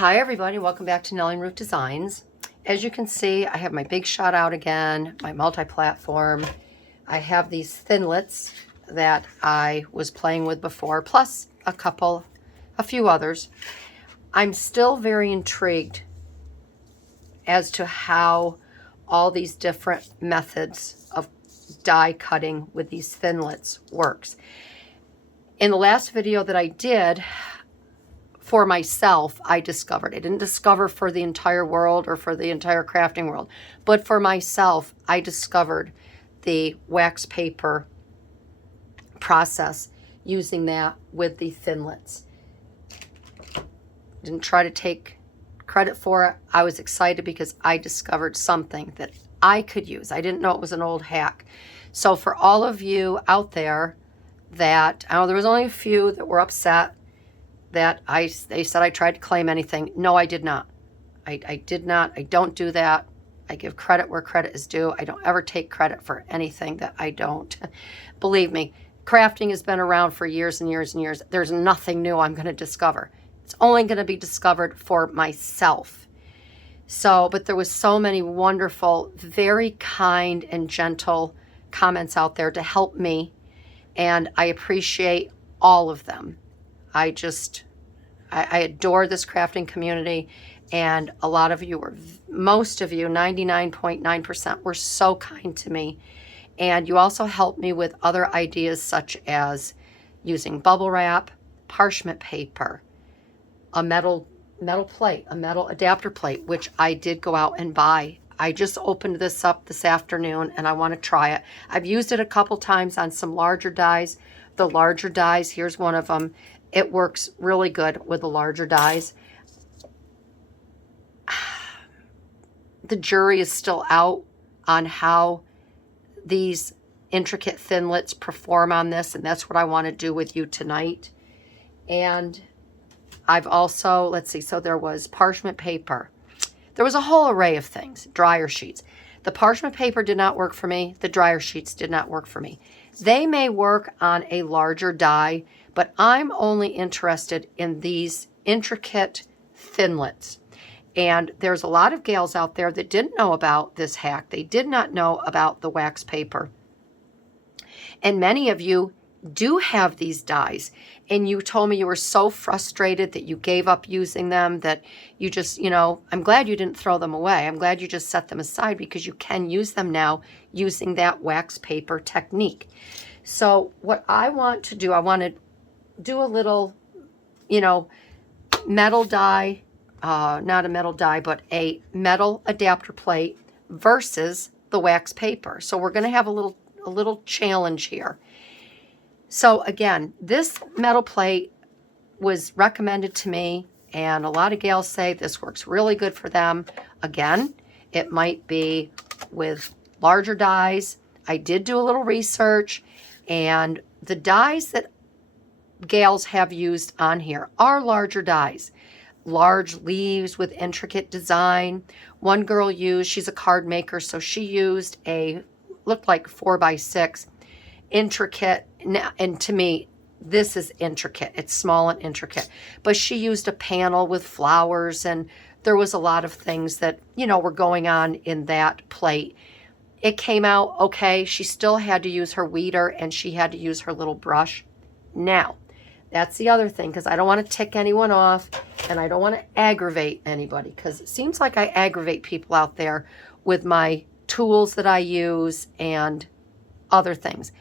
Hi everybody, welcome back to Nellie and Ruth Designs. As you can see, I have my big shot out again, my multi-platform. I have these thinlits that I was playing with before, plus a few others. I'm still very intrigued as to how all these different methods of die cutting with these thinlits works. In the last video that I did, for myself, I discovered. I didn't discover for the entire world or for the entire crafting world, but for myself, I discovered the wax paper process using that with the thinlits. Didn't try to take credit for it. I was excited because I discovered something that I could use. I didn't know it was an old hack. So for all of you out there that, I know there was only a few that were upset that they said I tried to claim anything. No, I did not. I did not. I don't do that. I give credit where credit is due. I don't ever take credit for anything that I don't. Believe me, crafting has been around for years and years and years. There's nothing new I'm going to discover. It's only going to be discovered for myself. So, but there was so many wonderful, very kind and gentle comments out there to help me, and I appreciate all of them. I adore this crafting community, and a lot of you most of you, 99.9%, were so kind to me. And you also helped me with other ideas such as using bubble wrap, parchment paper, a metal plate, a metal adapter plate, which I did go out and buy. I just opened this up this afternoon and I want to try it. I've used it a couple times on some larger dies. The larger dies, here's one of them. It works really good with the larger dies. The jury is still out on how these intricate thinlits perform on this, and that's what I want to do with you tonight. And I've also, let's see, so there was parchment paper. There was a whole array of things, dryer sheets. The parchment paper did not work for me. The dryer sheets did not work for me. They may work on a larger die, but I'm only interested in these intricate thinlits. And there's a lot of gals out there that didn't know about this hack. They did not know about the wax paper. And many of you do have these dies, and you told me you were so frustrated that you gave up using them, that you just, I'm glad you didn't throw them away. I'm glad you just set them aside, because you can use them now using that wax paper technique. So what I want to do, I want to do a little, metal die, not a metal die, but a metal adapter plate versus the wax paper. So we're going to have a little challenge here. So again, this metal plate was recommended to me, and a lot of gals say this works really good for them. Again, it might be with larger dies. I did do a little research, and the dies that gals have used on here are larger dies. Large leaves with intricate design. One girl used, she's a card maker, so she used looked like 4x6, intricate, and to me, this is intricate. It's small and intricate. But she used a panel with flowers, and there was a lot of things that, were going on in that plate. It came out okay. She still had to use her weeder, and she had to use her little brush. Now, that's the other thing, because I don't want to tick anyone off, and I don't want to aggravate anybody, because it seems like I aggravate people out there with my tools that I use and other things.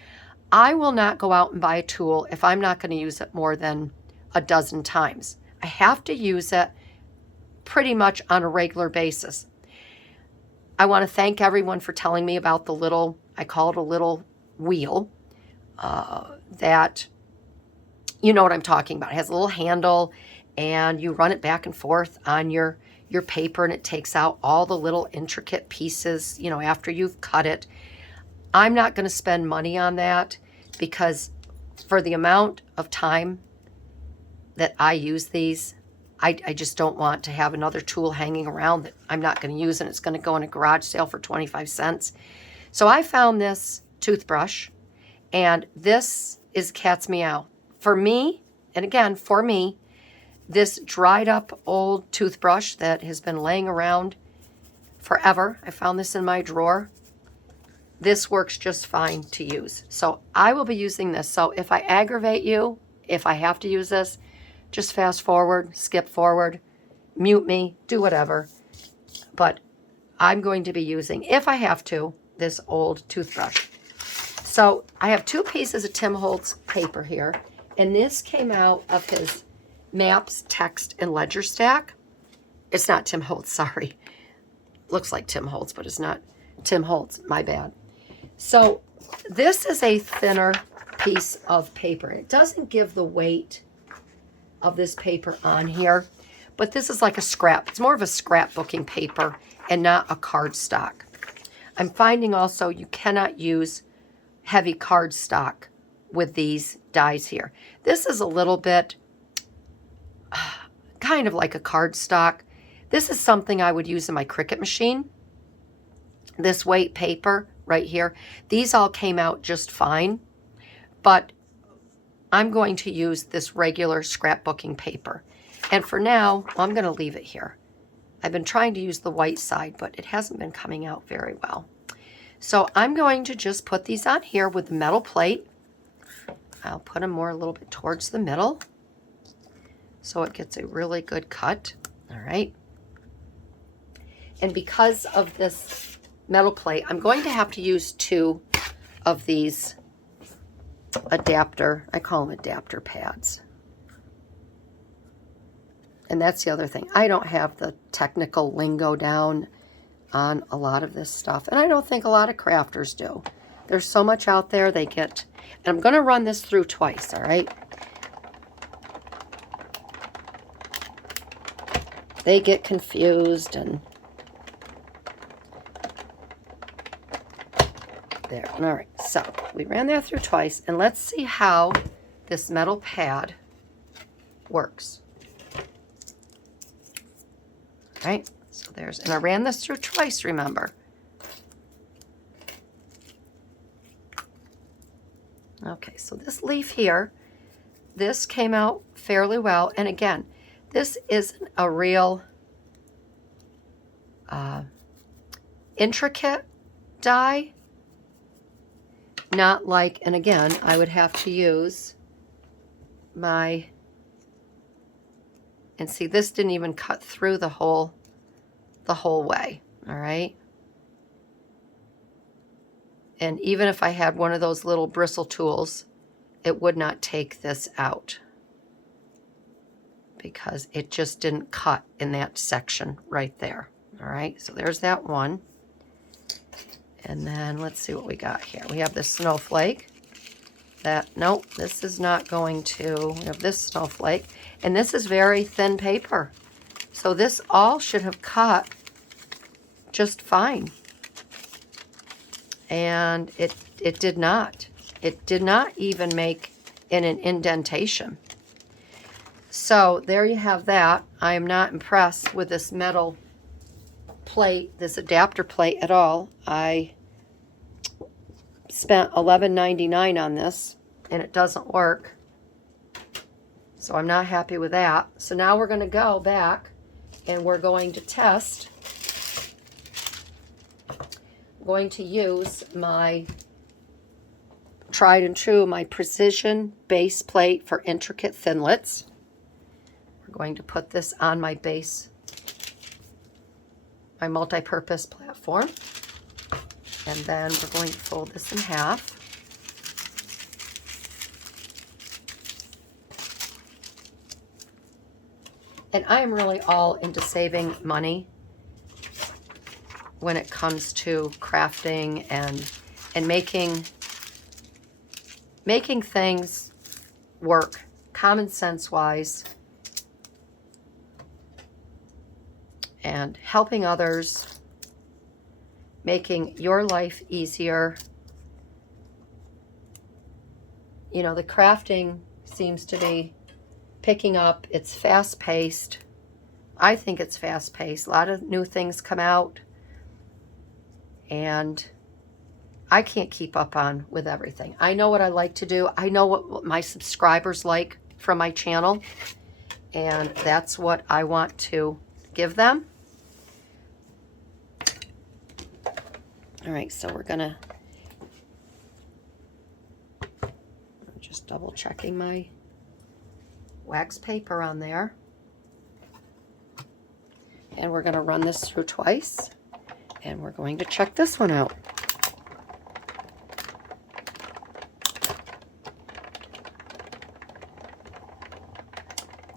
I will not go out and buy a tool if I'm not going to use it more than a dozen times. I have to use it pretty much on a regular basis. I want to thank everyone for telling me about the little, I call it a little wheel, that, you know what I'm talking about. It has a little handle, and you run it back and forth on your paper, and it takes out all the little intricate pieces, after you've cut it. I'm not going to spend money on that, because for the amount of time that I use these, I just don't want to have another tool hanging around that I'm not going to use, and it's going to go in a garage sale for 25 cents. So I found this toothbrush, and this is cat's meow. For me, and again, for me, this dried up old toothbrush that has been laying around forever. I found this in my drawer. This works just fine to use. So I will be using this. So if I aggravate you, if I have to use this, just fast forward, skip forward, mute me, do whatever. But I'm going to be using, if I have to, this old toothbrush. So I have 2 pieces of Tim Holtz paper here, and this came out of his Maps, Text, and Ledger stack. It's not Tim Holtz, sorry. Looks like Tim Holtz, but it's not Tim Holtz, my bad. So this is a thinner piece of paper. It doesn't give the weight of this paper on here, but this is like a scrap. It's more of a scrapbooking paper and not a cardstock. I'm finding also you cannot use heavy cardstock with these dies here. This is a little bit kind of like a cardstock. This is something I would use in my Cricut machine. This weight paper right here. These all came out just fine, but I'm going to use this regular scrapbooking paper. And for now, I'm going to leave it here. I've been trying to use the white side, but it hasn't been coming out very well. So I'm going to just put these on here with the metal plate. I'll put them more a little bit towards the middle so it gets a really good cut. All right. And because of this metal plate, I'm going to have to use 2 of these adapter, I call them adapter pads. And that's the other thing. I don't have the technical lingo down on a lot of this stuff. And I don't think a lot of crafters do. There's so much out there they get. And I'm going to run this through twice, all right? They get confused and there. All right, so we ran that through twice, and let's see how this metal pad works. All right, so there's, and I ran this through twice, remember. Okay, so this leaf here, this came out fairly well, and again, this isn't a real intricate die. Not like, and again, I would have to use my, and see, this didn't even cut through the whole way, all right? And even if I had one of those little bristle tools, it would not take this out because it just didn't cut in that section right there, all right? So there's that one. And then let's see what we got here. We have this snowflake. Nope, this is not going to, we have this snowflake. And this is very thin paper. So this all should have cut just fine. And it did not. It did not even make in an indentation. So there you have that. I am not impressed with this metal plate, this adapter plate at all. I spent $11.99 on this and it doesn't work. So I'm not happy with that. So now we're going to go back and we're going to test. I'm going to use my tried and true, my precision base plate for intricate thinlits. We're going to put this on my base, my multi-purpose platform, and then we're going to fold this in half. And I am really all into saving money when it comes to crafting and making things work common sense wise and helping others, making your life easier. You know, the crafting seems to be picking up. It's fast-paced. I think it's fast-paced. A lot of new things come out, and I can't keep up on with everything. I know what I like to do. I know what my subscribers like from my channel, and that's what I want to give them. All right, so we're gonna just double checking my wax paper on there. And we're gonna run this through twice, and we're going to check this one out.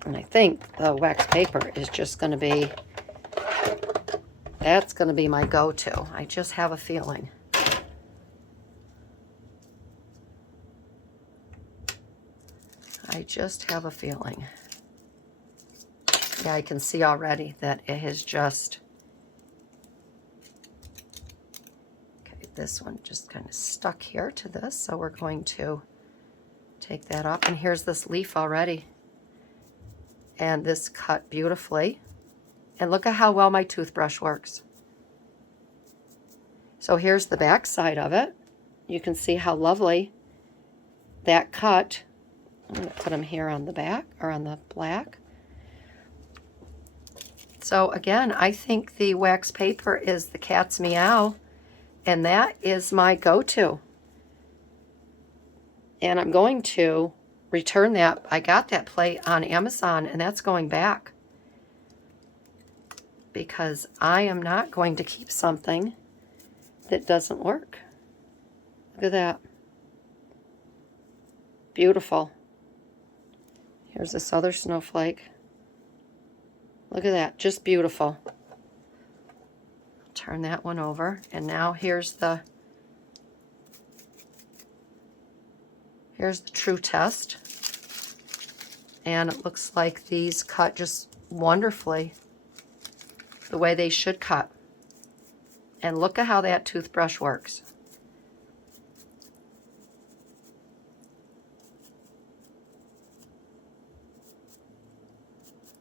And I think the wax paper is just gonna be, that's gonna be my go-to. I just have a feeling. I just have a feeling. Yeah, I can see already that it has just, okay, this one just kind of stuck here to this, so we're going to take that up. And here's this leaf already. And this cut beautifully. And look at how well my toothbrush works. So here's the back side of it. You can see how lovely that cut. I'm going to put them here on the back, or on the black. So again, I think the wax paper is the cat's meow, and that is my go-to. And I'm going to return that. I got that plate on Amazon, and that's going back, because I am not going to keep something that doesn't work. Look at that. Beautiful. Here's this other snowflake. Look at that, just beautiful. Turn that one over, and now here's the true test. And it looks like these cut just wonderfully the way they should cut. And look at how that toothbrush works.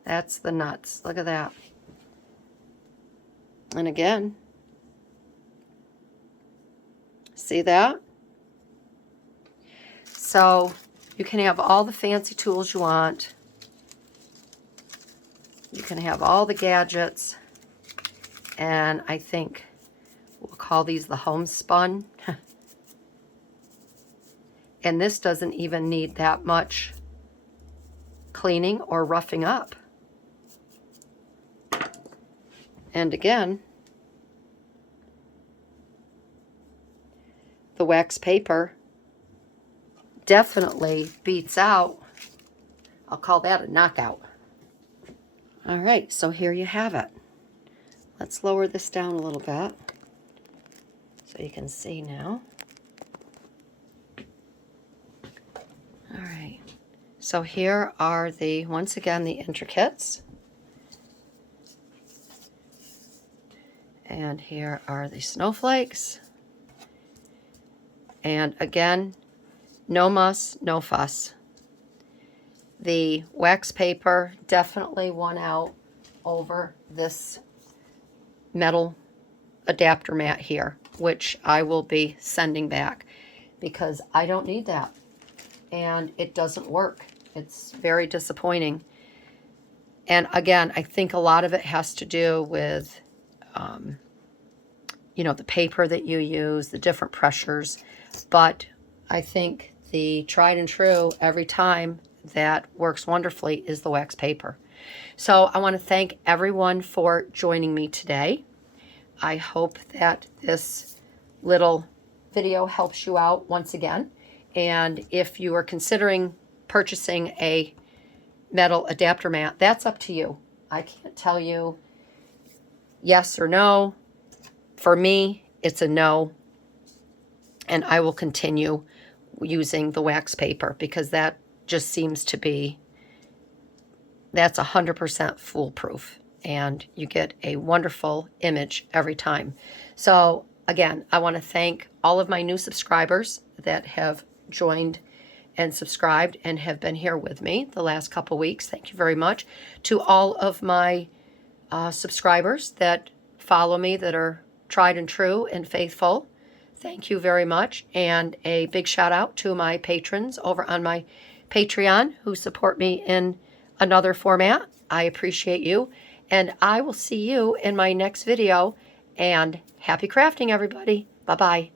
That's the nuts. Look at that. And again, see that? So you can have all the fancy tools you want. You can have all the gadgets. And I think we'll call these the homespun. And this doesn't even need that much cleaning or roughing up. And again, the wax paper definitely beats out, I'll call that a knockout. All right, so here you have it. Let's lower this down a little bit so you can see now. All right, so here are the, once again, the intricates. And here are the snowflakes. And again, no muss, no fuss. The wax paper definitely won out over this metal adapter mat here, which I will be sending back because I don't need that. And it doesn't work. It's very disappointing. And again, I think a lot of it has to do with you know, the paper that you use, the different pressures. But I think the tried and true every time that works wonderfully is the wax paper. So I want to thank everyone for joining me today. I hope that this little video helps you out once again. And if you are considering purchasing a metal adapter mat, that's up to you. I can't tell you yes or no. For me, it's a no. And I will continue using the wax paper because that just seems to be, that's 100% foolproof. And you get a wonderful image every time. So again, I want to thank all of my new subscribers that have joined and subscribed and have been here with me the last couple weeks. Thank you very much. To all of my subscribers that follow me, that are tried and true and faithful, thank you very much. And a big shout out to my patrons over on my Patreon who support me in another format. I appreciate you, and I will see you in my next video, and happy crafting, everybody. Bye-bye.